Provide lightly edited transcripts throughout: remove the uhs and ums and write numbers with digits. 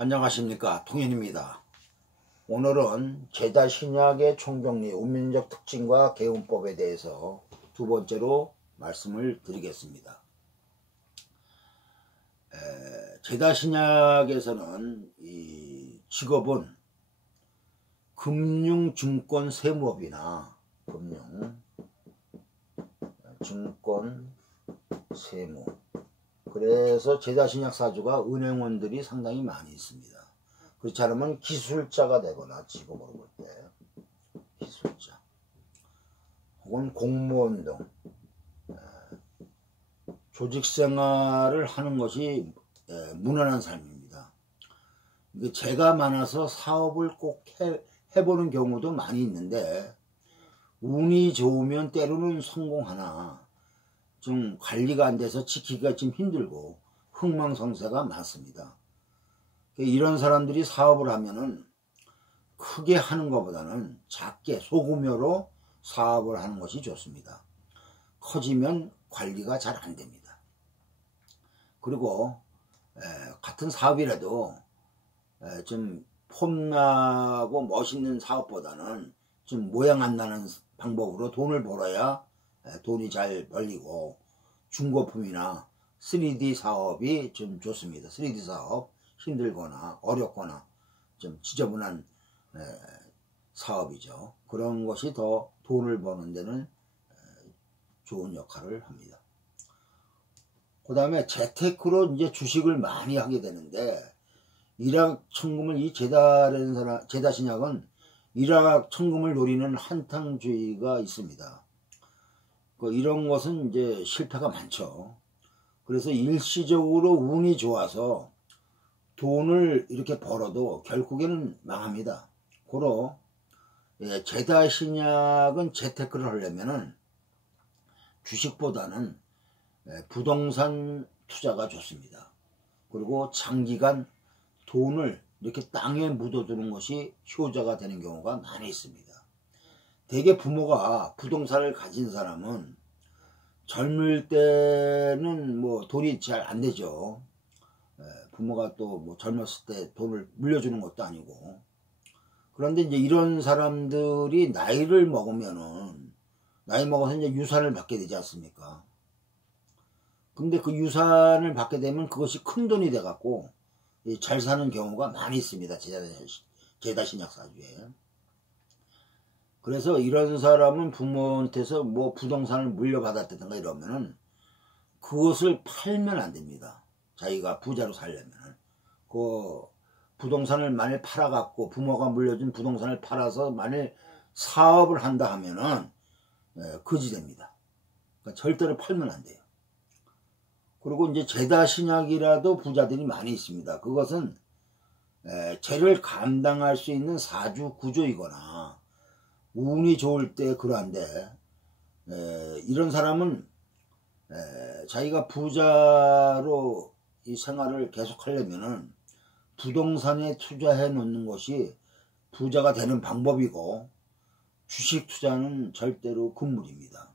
안녕하십니까, 통현입니다. 오늘은 제다 신약의 총정리 운민적 특징과 개운법에 대해서 두 번째로 말씀을 드리겠습니다. 제다 신약에서는 이 직업은 금융, 증권, 세무업이나 금융, 증권, 세무. 그래서 제다 신약 사주가 은행원들이 상당히 많이 있습니다. 그렇지 않으면 기술자가 되거나 직업으로 볼 때 기술자 혹은 공무원 등 조직생활을 하는 것이 무난한 삶입니다. 재가 많아서 사업을 꼭 해보는 경우도 많이 있는데 운이 좋으면 때로는 성공하나 좀 관리가 안 돼서 지키기가 좀 힘들고 흥망성쇠가 많습니다. 이런 사람들이 사업을 하면은 크게 하는 것보다는 작게 소규모로 사업을 하는 것이 좋습니다. 커지면 관리가 잘 안 됩니다. 그리고 같은 사업이라도 좀 폼나고 멋있는 사업보다는 좀 모양 안 나는 방법으로 돈을 벌어야 돈이 잘 벌리고 중고품이나 3D 사업이 좀 좋습니다. 3D 사업 힘들거나 어렵거나 좀 지저분한 사업이죠. 그런 것이 더 돈을 버는 데는 좋은 역할을 합니다. 그 다음에 재테크로 이제 주식을 많이 하게 되는데 일확천금을 이 제다 신약은 일확천금을 노리는 한탕주의가 있습니다. 이런 것은 이제 실패가 많죠. 그래서 일시적으로 운이 좋아서 돈을 이렇게 벌어도 결국에는 망합니다. 고로 제다 신약은 재테크를 하려면은 주식보다는 부동산 투자가 좋습니다. 그리고 장기간 돈을 이렇게 땅에 묻어두는 것이 효자가 되는 경우가 많이 있습니다. 대개 부모가 부동산을 가진 사람은 젊을 때는 뭐 돈이 잘 안 되죠. 부모가 또 뭐 젊었을 때 돈을 물려주는 것도 아니고. 그런데 이제 이런 사람들이 나이를 먹으면은 나이 먹어서 이제 유산을 받게 되지 않습니까? 근데 그 유산을 받게 되면 그것이 큰 돈이 돼 갖고 잘 사는 경우가 많이 있습니다. 제다 신약 사주에. 그래서 이런 사람은 부모한테서 뭐 부동산을 물려받았다든가 이러면은 그것을 팔면 안 됩니다. 자기가 부자로 살려면은. 그 부동산을 만일 팔아갖고 부모가 물려준 부동산을 팔아서 만일 사업을 한다 하면은 거지 됩니다. 그러니까 절대로 팔면 안 돼요. 그리고 이제 제다 신약이라도 부자들이 많이 있습니다. 그것은 죄를 감당할 수 있는 사주 구조이거나 운이 좋을 때 그러한데 이런 사람은 자기가 부자로 이 생활을 계속 하려면은 부동산에 투자해 놓는 것이 부자가 되는 방법이고 주식 투자는 절대로 금물입니다.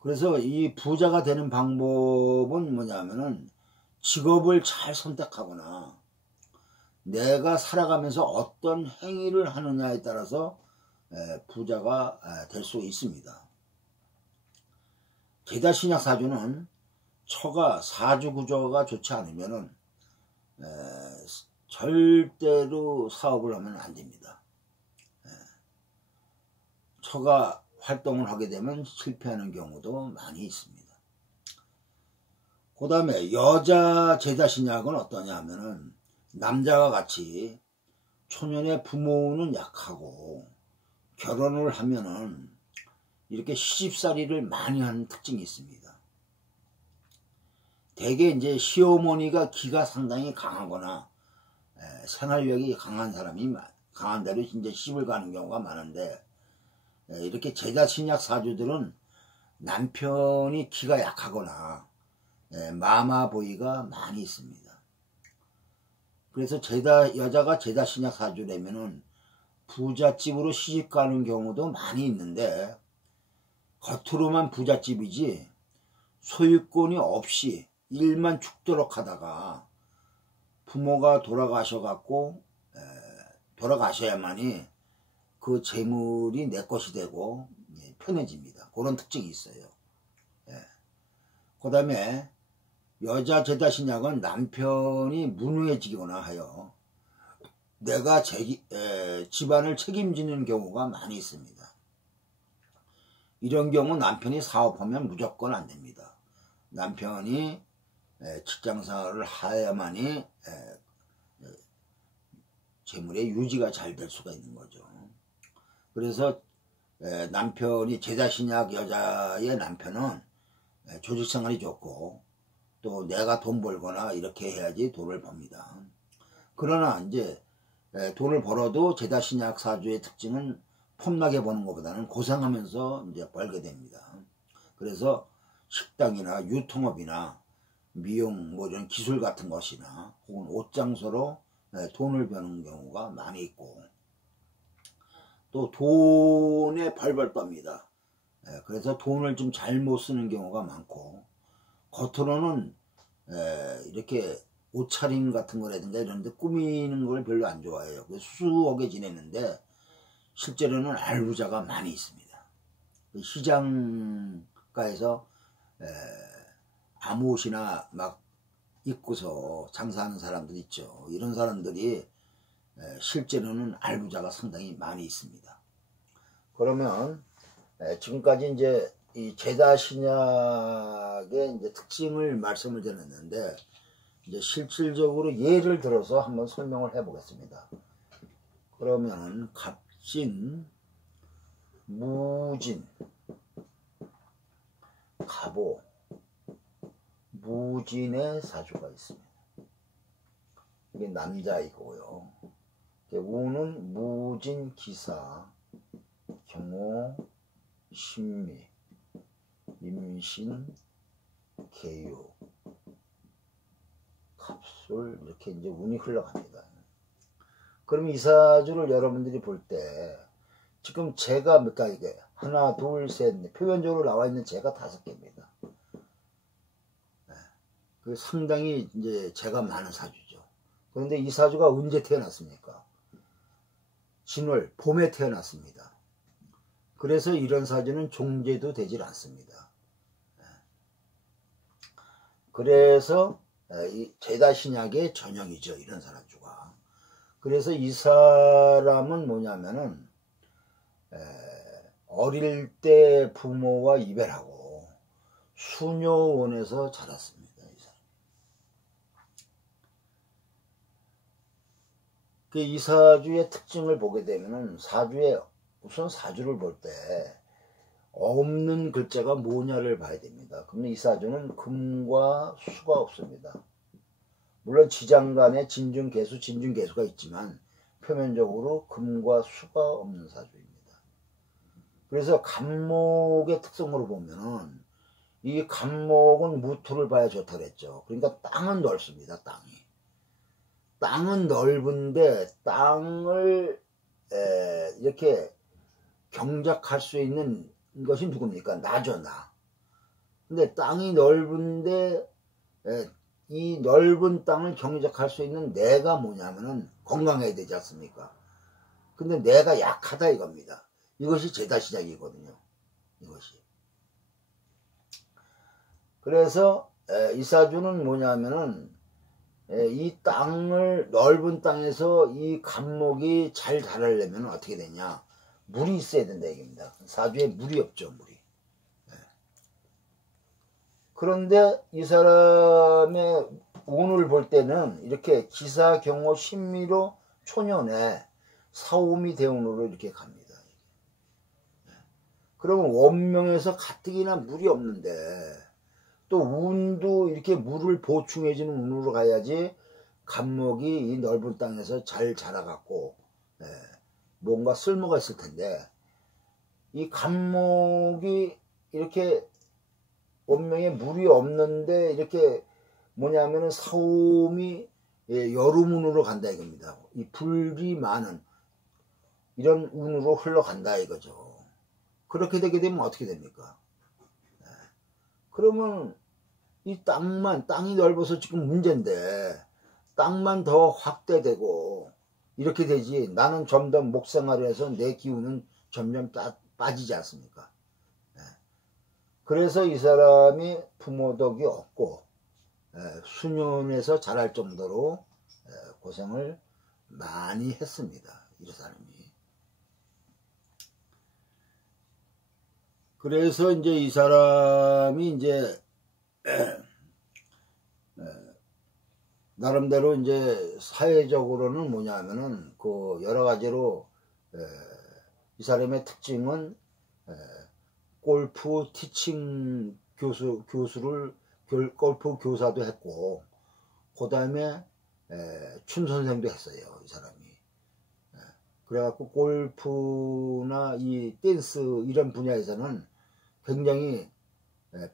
그래서 이 부자가 되는 방법은 뭐냐면은 직업을 잘 선택하거나 내가 살아가면서 어떤 행위를 하느냐에 따라서 부자가 될 수 있습니다. 제다 신약 사주는 처가 사주 구조가 좋지 않으면은 절대로 사업을 하면 안 됩니다. 처가 활동을 하게 되면 실패하는 경우도 많이 있습니다. 그 다음에 여자 제다 신약은 어떠냐 하면은 남자와 같이 초년에 부모는 약하고 결혼을 하면은 이렇게 시집살이를 많이 하는 특징이 있습니다. 대개 이제 시어머니가 기가 상당히 강하거나 생활력이 강한 사람이 강한 대로 이제 시집을 가는 경우가 많은데 이렇게 제다 신약 사주들은 남편이 기가 약하거나 마마보이가 많이 있습니다. 그래서 여자가 제다 신약 사주라면은 부잣집으로 시집 가는 경우도 많이 있는데 겉으로만 부잣집이지 소유권이 없이 일만 죽도록 하다가 부모가 돌아가셔갖고 돌아가셔야만이 그 재물이 내 것이 되고 편해집니다. 그런 특징이 있어요. 그 다음에 여자 제다신약은 남편이 무능해지거나 하여 내가 집안을 책임지는 경우가 많이 있습니다. 이런 경우 남편이 사업하면 무조건 안 됩니다. 남편이 직장생활을 해야만이 재물의 유지가 잘 될 수가 있는 거죠. 그래서 남편이 제자신약 여자의 남편은 조직생활이 좋고 또 내가 돈 벌거나 이렇게 해야지 돈을 법니다. 그러나 이제 돈을 벌어도 제자신약 사주의 특징은 폼나게 버는 것보다는 고생하면서 이제 벌게 됩니다. 그래서 식당이나 유통업이나 미용 뭐 이런 기술 같은 것이나 혹은 옷장소로 돈을 버는 경우가 많이 있고 또 돈에 벌벌 떱니다. 그래서 돈을 좀 잘못 쓰는 경우가 많고 겉으로는 이렇게 옷차림 같은 거라든가 이런 데 꾸미는 걸 별로 안 좋아해요. 수수하게 지내는데 실제로는 알부자가 많이 있습니다. 시장가에서 아무옷이나 막 입고서 장사하는 사람들 있죠. 이런 사람들이 실제로는 알부자가 상당히 많이 있습니다. 그러면 지금까지 이제 이 제자신약의 이제 특징을 말씀을 드렸는데 이제 실질적으로 예를 들어서 한번 설명을 해 보겠습니다. 그러면 갑진, 무진, 갑오, 무진의 사주가 있습니다. 이게 남자이고요. 우는 무진, 기사, 경호, 신미, 임신, 개유, 갑술 이렇게 이제 운이 흘러갑니다. 그럼 이 사주를 여러분들이 볼 때 지금 제가 몇 가지게 하나, 둘, 셋 표면적으로 나와 있는 제가 5개입니다. 그 상당히 이제 제가 많은 사주죠. 그런데 이 사주가 언제 태어났습니까? 진월, 봄에 태어났습니다. 그래서 이런 사주는 종제도 되질 않습니다. 그래서 제다신약의 전형이죠. 이런 사주가. 그래서 이 사람은 뭐냐면은 어릴 때 부모와 이별하고 수녀원에서 자랐습니다. 이 사람. 이 사주의 특징을 보게 되면은 우선 사주를 볼 때 없는 글자가 뭐냐를 봐야 됩니다. 그러면 이 사주는 금과 수가 없습니다. 물론 지장간에 진중개수, 진중개수가 있지만 표면적으로 금과 수가 없는 사주입니다. 그래서 간목의 특성으로 보면은 이 간목은 무토를 봐야 좋다 그랬죠. 그러니까 땅은 넓습니다. 땅은 넓은데 땅을 이렇게 경작할 수 있는 것이 누굽니까? 나죠, 나. 근데 땅이 넓은데 이 넓은 땅을 경작할 수 있는 내가 뭐냐면은 건강해야 되지 않습니까? 근데 내가 약하다 이겁니다. 이것이 제다신약이거든요. 이것이. 그래서 이 사주는 뭐냐면은 이 넓은 땅에서 이 간목이 잘 자라려면 어떻게 되냐? 물이 있어야 된다 얘기입니다. 사주에 물이 없죠, 물이. 그런데 이 사람의 운을 볼 때는 이렇게 기사, 경호, 신미로 초년에 사오미 대운으로 이렇게 갑니다. 그러면 원명에서 가뜩이나 물이 없는데 또 운도 이렇게 물을 보충해주는 운으로 가야지 간목이 이 넓은 땅에서 잘 자라갖고 뭔가 쓸모가 있을 텐데 이 간목이 이렇게 원명에 물이 없는데 이렇게 뭐냐면은 사오미 여름 운으로 간다 이겁니다. 이 불이 많은 이런 운으로 흘러간다 이거죠. 그렇게 되게 되면 어떻게 됩니까? 그러면 이 땅이 넓어서 지금 문제인데 땅만 더 확대되고 이렇게 되지, 나는 점점 목생활을 해서 내 기운은 점점 빠지지 않습니까? 그래서 이 사람이 부모덕이 없고 수년에서 자랄 정도로 고생을 많이 했습니다. 이 사람이. 그래서 이제 이 사람이 이제 나름대로 이제 사회적으로는 뭐냐면은 그 여러 가지로 이 사람의 특징은 골프 티칭 교수를 골프 교사도 했고, 그 다음에 춤 선생도 했어요, 이 사람이. 그래갖고 골프나 이 댄스 이런 분야에서는 굉장히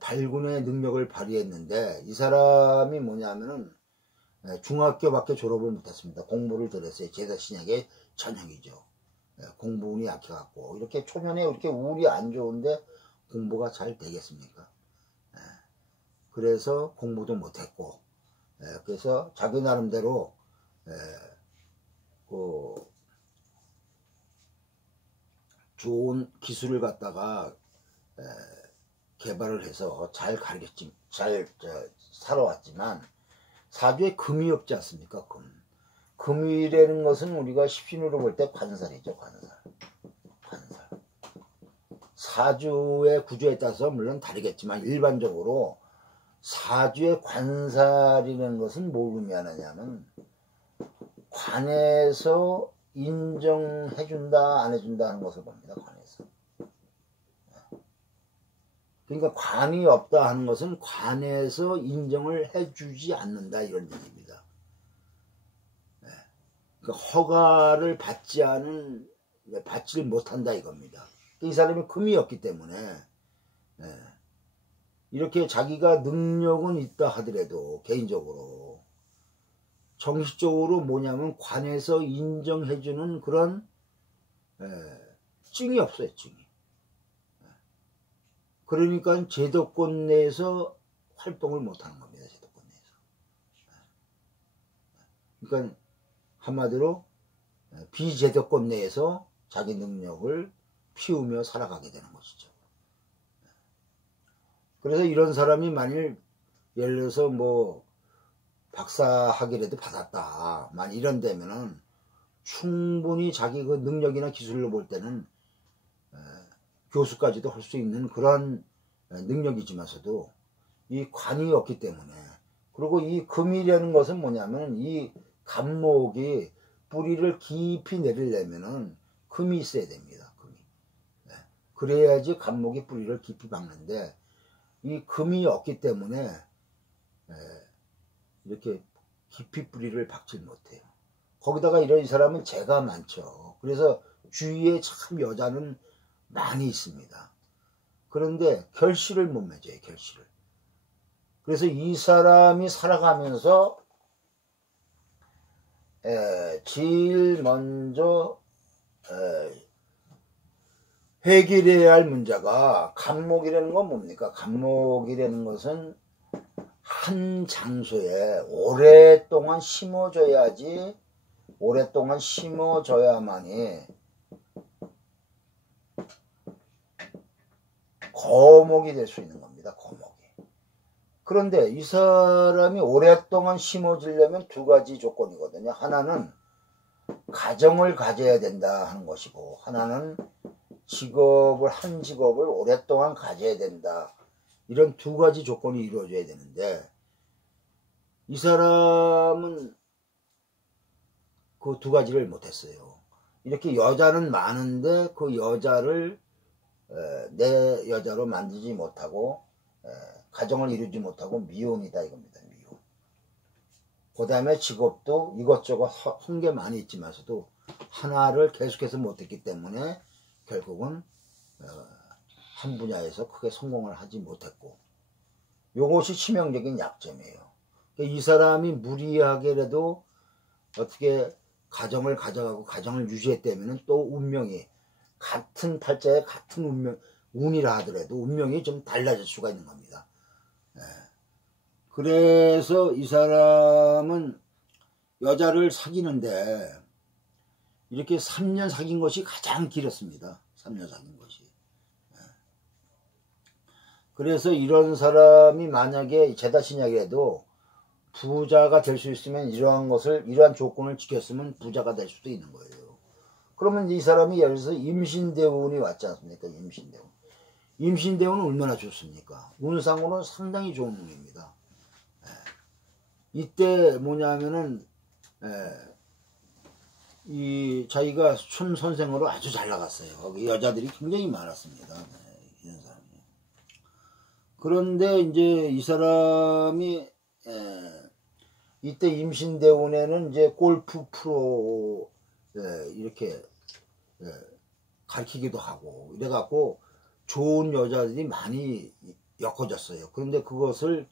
발군의 능력을 발휘했는데, 이 사람이 뭐냐면은 중학교밖에 졸업을 못했습니다. 공부를 덜 했어요. 제자신약의 전형이죠. 공부운이 약해갖고 이렇게 초년에 이렇게 운이 안 좋은데 공부가 잘 되겠습니까? 그래서 공부도 못했고, 그래서 자기 나름대로 그 좋은 기술을 갖다가 개발을 해서 잘 가르쳤지, 잘 살아왔지만 사주에 금이 없지 않습니까? 금이라는 것은 우리가 십신으로 볼 때 관살이죠. 관살. 사주의 구조에 따라서 물론 다르겠지만 일반적으로 사주의 관살이라는 것은 뭘 의미하느냐면 관에서 인정해준다 안 해준다 하는 것을 봅니다. 관에서. 그러니까 관이 없다 하는 것은 관에서 인정을 해주지 않는다 이런 얘기입니다. 그러니까 허가를 받지를 못한다 이겁니다. 이 사람이 금이 없기 때문에 이렇게 자기가 능력은 있다 하더라도 개인적으로 정식적으로 뭐냐면 관에서 인정해주는 그런 증이 없어요. 증이. 그러니까 제도권 내에서 활동을 못하는 겁니다. 제도권 내에서. 그러니까 한마디로 비제도권 내에서 자기 능력을 피우며 살아가게 되는 것이죠. 그래서 이런 사람이 만일 예를 들어서 뭐 박사학위라도 받았다 만 이런 데면은 충분히 자기 그 능력이나 기술로 볼 때는 교수까지도 할 수 있는 그런 능력이지만서도 이 관이 없기 때문에, 그리고 이 금이라는 것은 뭐냐면 이 간목이 뿌리를 깊이 내리려면은 금이 있어야 됩니다. 금이. 그래야지 간목이 뿌리를 깊이 박는데 이 금이 없기 때문에 이렇게 깊이 뿌리를 박질 못해요. 거기다가 이런 사람은 재가 많죠. 그래서 주위에 참 여자는 많이 있습니다. 그런데 결실을 못 맺어요. 결실을. 그래서 이 사람이 살아가면서 제일 먼저 해결해야 할 문제가 간목이라는 건 뭡니까? 간목이라는 것은 한 장소에 오랫동안 심어줘야지, 오랫동안 심어줘야만이 거목이 될 수 있는 겁니다. 거목이. 그런데 이 사람이 오랫동안 심어지려면 두 가지 조건이거든요. 하나는 가정을 가져야 된다 하는 것이고, 하나는 한 직업을 오랫동안 가져야 된다. 이런 두 가지 조건이 이루어져야 되는데 이 사람은 그 두 가지를 못했어요. 이렇게 여자는 많은데 그 여자를 내 여자로 만들지 못하고 가정을 이루지 못하고 미혼이다 이겁니다. 미혼. 그 다음에 직업도 이것저것 한 게 많이 있지만서도 하나를 계속해서 못했기 때문에 결국은 한 분야에서 크게 성공을 하지 못했고, 요것이 치명적인 약점이에요. 이 사람이 무리하게라도 어떻게 가정을 가져가고 가정을 유지했다면 또 운명이 같은 팔자에 같은 운이라 하더라도 운명이 좀 달라질 수가 있는 겁니다. 그래서 이 사람은 여자를 사귀는데 이렇게 3년 사귄 것이 가장 길었습니다. 3년 사귄 것이. 그래서 이런 사람이 만약에 제다신약이라도 부자가 될 수 있으면 이러한 조건을 지켰으면 부자가 될 수도 있는 거예요. 그러면 이 사람이 예를 들어서 임신대운이 왔지 않습니까? 임신대운. 임신대운은 얼마나 좋습니까? 운상으로는 상당히 좋은 운입니다. 이때 뭐냐면은 이 자기가 춤 선생으로 아주 잘 나갔어요. 거기 여자들이 굉장히 많았습니다. 이런 사람이. 그런데 이제 이 사람이 이때 임신대운에는 이제 골프 프로 이렇게 가르치기도 하고 이래갖고 좋은 여자들이 많이 엮어졌어요. 그런데 그것을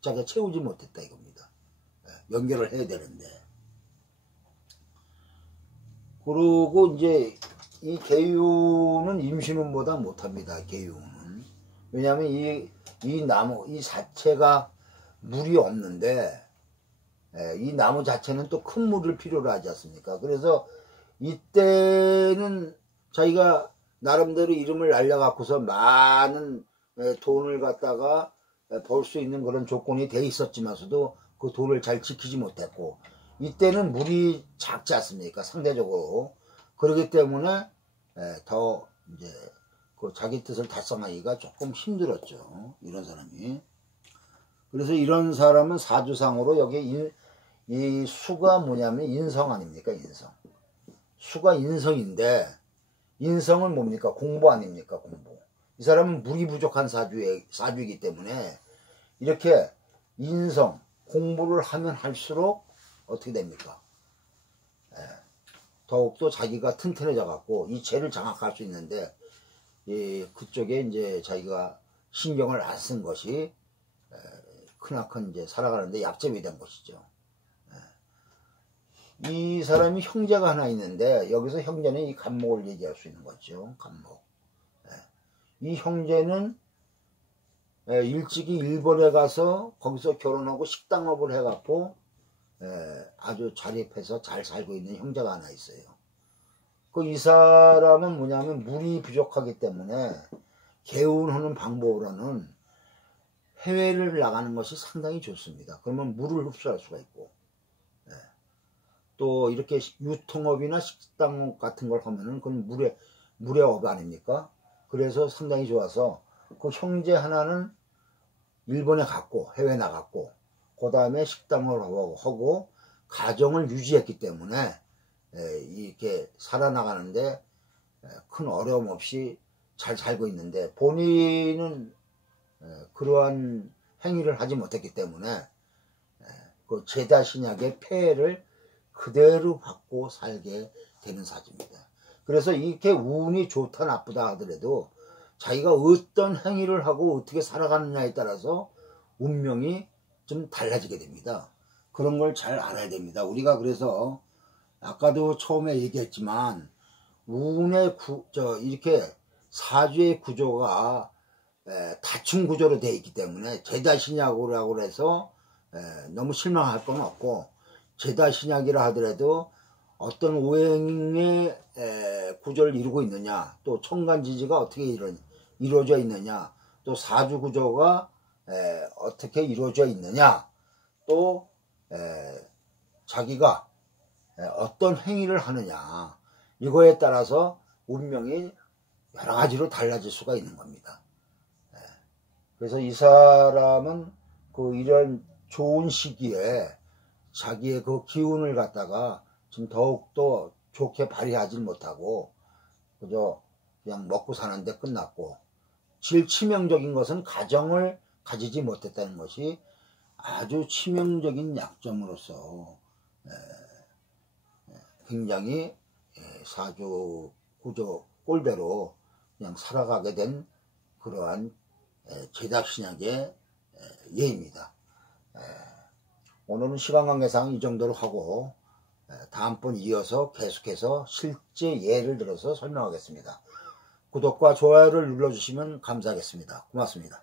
자기가 채우지 못했다 이겁니다. 연결을 해야 되는데. 그리고 이제 이 계유는 임신운보다 못합니다. 계유는. 왜냐하면 이 나무 이 자체가 물이 없는데 이 나무 자체는 또 큰 물을 필요로 하지 않습니까? 그래서 이때는 자기가 나름대로 이름을 날려갖고서 많은 돈을 갖다가 벌 수 있는 그런 조건이 돼 있었지만서도 그 돈을 잘 지키지 못했고, 이때는 물이 작지 않습니까? 상대적으로. 그렇기 때문에 더 이제 그 자기 뜻을 달성하기가 조금 힘들었죠. 이런 사람이. 그래서 이런 사람은 사주상으로 여기 이 수가 뭐냐면 인성 아닙니까? 인성. 수가 인성인데, 인성은 뭡니까? 공부 아닙니까? 공부. 이 사람은 물이 부족한 사주이기 때문에 이렇게 인성, 공부를 하면 할수록 어떻게 됩니까? 더욱더 자기가 튼튼해져 갖고 이 죄를 장악할 수 있는데, 그쪽에 이제 자기가 신경을 안 쓴 것이 크나큰 이제 살아가는데 약점이 된 것이죠. 이 사람이 형제가 하나 있는데, 여기서 형제는 이 간목을 얘기할 수 있는 거죠. 간목. 이 형제는 일찍이 일본에 가서 거기서 결혼하고 식당업을 해갖고 아주 자립해서 잘 살고 있는 형제가 하나 있어요. 이 사람은 뭐냐면 물이 부족하기 때문에 개운하는 방법으로는 해외를 나가는 것이 상당히 좋습니다. 그러면 물을 흡수할 수가 있고, 또 이렇게 유통업이나 식당업 같은 걸 하면은 그건 물의 업 아닙니까? 그래서 상당히 좋아서 그 형제 하나는 일본에 갔고 해외 나갔고, 그 다음에 식당을 하고 가정을 유지했기 때문에 이렇게 살아나가는데 큰 어려움 없이 잘 살고 있는데, 본인은 그러한 행위를 하지 못했기 때문에 그 제다 신약의 폐해를 그대로 받고 살게 되는 사주입니다. 그래서 이렇게 운이 좋다 나쁘다 하더라도 자기가 어떤 행위를 하고 어떻게 살아가느냐에 따라서 운명이 좀 달라지게 됩니다. 그런 걸 잘 알아야 됩니다. 우리가 그래서 아까도 처음에 얘기했지만 운의 이렇게 사주의 구조가 다층 구조로 되어 있기 때문에 제다신약이라고 해서 너무 실망할 건 없고, 제다신약이라 하더라도 어떤 오행의 구조를 이루고 있느냐, 또 천간지지가 어떻게 이루어져 있느냐, 또 사주 구조가 어떻게 이루어져 있느냐, 또 자기가 어떤 행위를 하느냐, 이거에 따라서 운명이 여러 가지로 달라질 수가 있는 겁니다. 그래서 이 사람은 이런 좋은 시기에 자기의 그 기운을 갖다가 좀 더욱더 좋게 발휘하지 못하고 그저 그냥 먹고 사는데 끝났고, 제일 치명적인 것은 가정을 가지지 못했다는 것이 아주 치명적인 약점으로서 굉장히 사주 구조 꼴대로 그냥 살아가게 된 그러한 제다신약의 예입니다. 오늘은 시간 관계상 이 정도로 하고, 다음번 이어서 계속해서 실제 예를 들어서 설명하겠습니다. 구독과 좋아요를 눌러주시면 감사하겠습니다. 고맙습니다.